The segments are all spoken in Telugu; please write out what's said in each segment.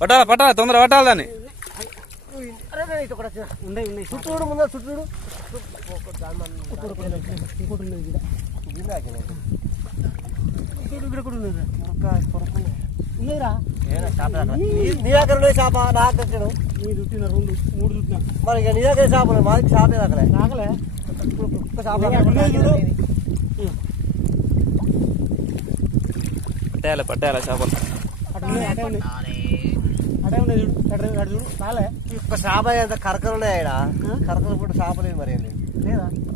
పట్టాలా పట్టాలా తొందర పట్టాలి దాన్ని. చుట్టూడు ముందర చుట్టూడు ఇంకోటి ఉన్నది ఇక్కడ కూడా ఉన్నది ఉన్నదిరా. నీ దగ్గర ఉన్నది చేప నాకు వచ్చాడు నీ చుట్టిన రెండు మూడు చుట్టిన మరి ఇక నీ దగ్గర చేప మాది చేప దగ్గర రాకలే. ఒక్క చేప ఉన్నది చూడు పట్టాలి పట్టాలి చేపలు అటు ఉన్నాయి అటే ఉన్నాయి అటే ఉన్నాయి చూడు అటు అటు చూడు రాలే. ఒక్క చేప ఎంత కరకలు ఉన్నాయి ఇక్కడ కరకలు కూడా చేప లేదు మరి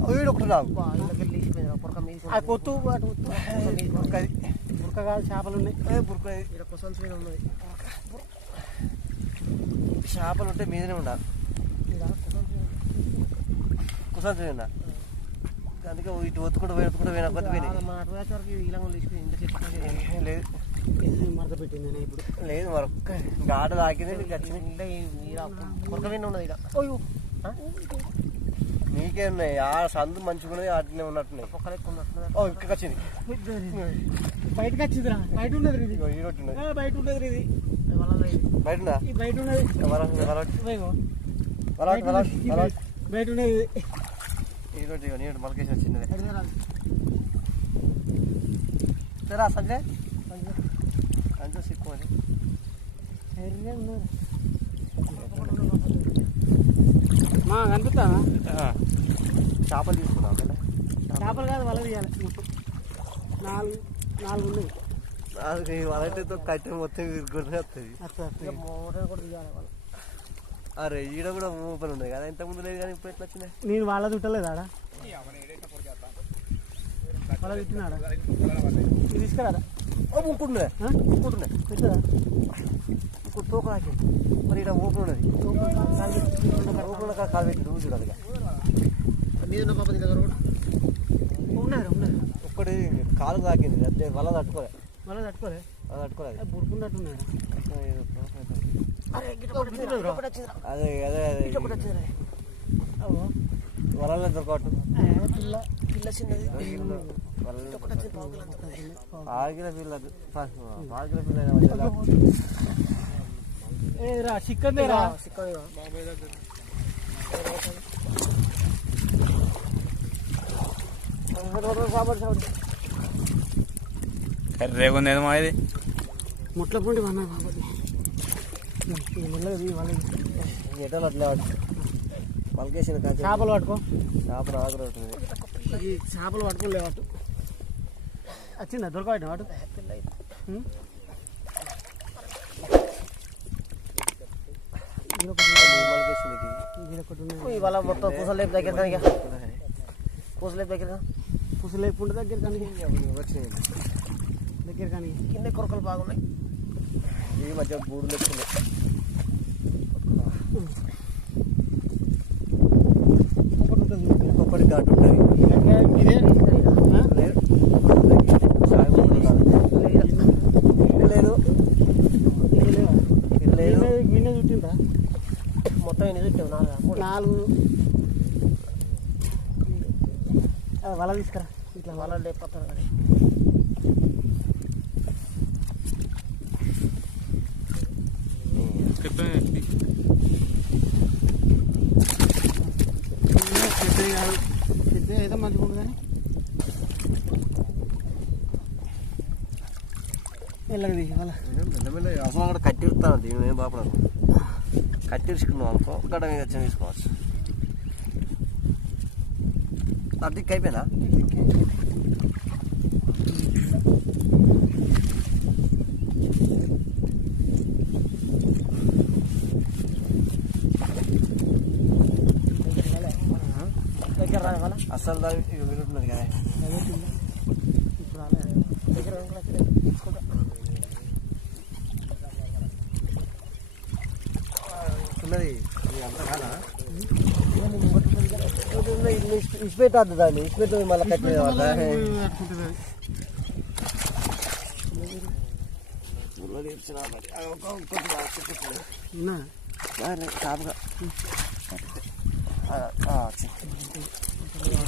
వీడు ఒకటి కొత్తు బురకది. ఉరక కాదు చేపలు ఉన్నాయి. బురకది. చేపలు ఉంటే మీదనే ఉండాలి. కుసంత ఉండా అందుకే ఇటు ఒత్తుకుంటూ పోయి ఒత్తుకుంటూ పోయినా కొద్ది పోయినాయి. లేదు. లేదు మరొక్క గాడ తాకింది నీకు వచ్చింది అయ్యో. నీకే ఉన్నాయి. ఆ సందు మంచిగా ఉన్నాయి అట్లనే ఉన్నట్టున్నాయి ఓ ఇక్కడ వచ్చింది. బయటకు వచ్చిందిరా. బయట ఉన్నది ఇది ఉన్నది. బయట ఉన్నది ఇది. బయట బయట ఉన్నది. బయట ఉన్నది. ఇది. ఈ రొట్టె ఇగో నీడు మలకేసి వచ్చింది. అడిగారా? సరే. సంజయ్? సంజయ్. సిక్కు అది ఎర్రే ఉన్నది. మా కనిపిస్తా చేపలు తీసుకున్నావు కదా చేపలు కాదు వల తీయాలి. నాలుగు నాలుగు ఉన్నాయి. అది వలటితో కట్టె మొత్తం గుర్తు వస్తుంది. అట్లా అట్లా. అరే ఈడ కూడా ఓపెన్ ఉంది కదా? ఇంత ముందు లేదు కానీ ఇప్పుడు ఎట్లా వచ్చినాయి? నేను వాళ్ళ చుట్టలేదు ఆడ వాళ్ళ చుట్టినాడా తీసుకురాడా ఇప్పుడు తోక రాకింది మరి ఇక్కడ ఓపెన్ ఉన్నది. ఓపెన్ ఉన్న కాడ కాలు పెట్టి చూడాలి ఉన్నది ఒక్కటి కాలు తాకింది అంతే వల్ల తట్టుకోలే. వాళ్ళ తట్టుకోలే? వల్ల తట్టుకోలేదు బురుకున్నట్టున్నాడు అదే అదే అదే అవో వలలో దొరకట్టు ఏ, పిల్ల పిల్ల చిన్నది. ఆరు కిలో పిల్ల ఆరు కిలో పిల్ల ఏ రా చిక్కన్ రా. కర్రేగా ఉంది ఏదో మా ఇది ముట్ల పూండి వన్నా బాబు మెల్లది వాళ్ళది ఎటలు అట్లే పలకేసిన కాచ చేపలు పట్టుకో చేపలు ఆకులు ఉంటుంది ఈ చేపలు పట్టుకోలే వాటు వచ్చిందా దొరకబట్టిన వాటు ఉం? పలకేసింది వీడొకటి ఉన్నది. ఇవాళ మొత్తం పూసలేపు దగ్గర కానీ పూసలేపు దగ్గర పుసలేపుండ దగ్గర కానీ వచ్చింది దగ్గర కానీ. కింద కొరకలు బాగున్నాయి. ఈ మధ్య గూడు ఉంటుంది. చూడు. ఒక్కొక్కటి ఘాటు ఉంటుంది. ఇదే మొత్తం ఎన్ని చుట్టావు? నాలుగు? నాలుగు. వల తీసుకురా. ఇట్లా వల లేకపోతారు కానీ పెద్దది కాదు మంచిగా ఉంది వెళ్ళదు తీసి అసలు కూడా కట్టిరుతాను దీని ఏం బాపడదు కట్టిరుచుకున్నాం అనుకో గడ్డ మీద వచ్చి తీసుకోవచ్చు అది అయిపోయినా దగ్గర రా వల అసలు దాని విలుంటున్నది కదా ఇప్పుడు రాలే దగ్గర ఉన్నది ఇది అంతా కాదా ఇచ్చిపెట్టద్దు దాన్ని ఇచ్చిపెట్టు మళ్ళీ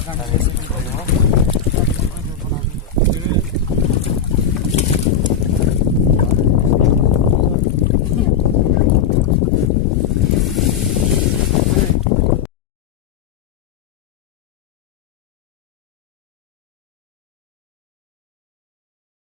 కట్టిన అట్టుకుంటుంది అది. ఉన్నా చాపగా